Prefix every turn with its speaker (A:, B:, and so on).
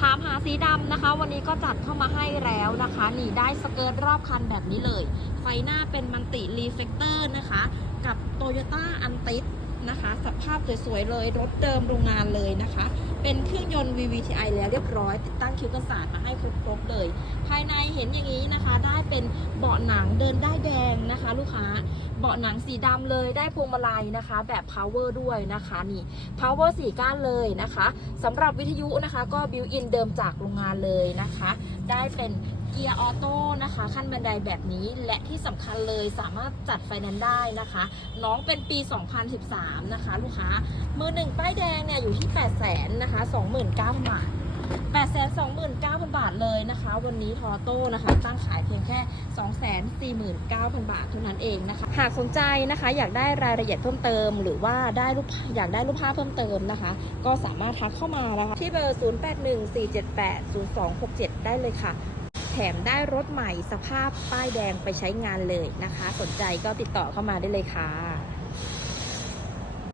A: ถามหาสีดำนะคะ วันนี้ก็จัดเข้ามาให้แล้วนะคะนี่ได้สเกิร์ตรอบคันแบบนี้เลย ไฟหน้าเป็นมันติรีเฟกเตอร์นะคะ กับ t o y ยต้าอันติสนะคะ สภาพสวยๆเลย รถเดิมโรงงานเลยนะคะ เป็นเครื่องยนต์ VVTi แล้วเรียบร้อย ติดตั้งคิวกระสานมาให้ครบๆเลย ภายในเห็นอย่างนี้นะคะ ได้เป็นเบาะหนังเดินได้แดงนะคะ ลูกค้าเบาะหนังสีดำเลยได้พวงมาลัยนะคะ แบบ power ด้วยนะคะนี่ power 4ก้านเลยนะคะสำหรับวิทยุนะคะ ก็ built in เดิมจากโรงงานเลยนะคะ ได้เป็น เกียร์ออโต้นะคะขั้นบันไดแบบนี้และที่สำคัญเลยสามารถจัดไฟแนนซ์ได้นะคะ น้องเป็นปี 2013 นะคะ ลูกค้า มือหนึ่งป้ายแดงเนี่ยอยู่ที่ 8 0 0 0 0นะคะ 29,000 บาท8 2 9 0 0 0 บาทเลยนะคะ วันนี้ทอโต้นะคะ ตั้งขายเพียงแค่ 249,000 บาทเท่านั้นเองนะคะ หากสนใจนะคะ อยากได้รายละเอียดเพิ่มเติม หรือว่าได้รูปอยากได้รูปภาพเพิ่มเติมนะคะ ก็สามารถทักเข้ามานะคะ ที่เบอร์ 0814780267 ได้เลยค่ะ มได้รถใหม่สภาพป้ายแดงไปใช้งานเลยนะคะ สนใจก็ติดต่อเข้ามาได้เลยค่ะ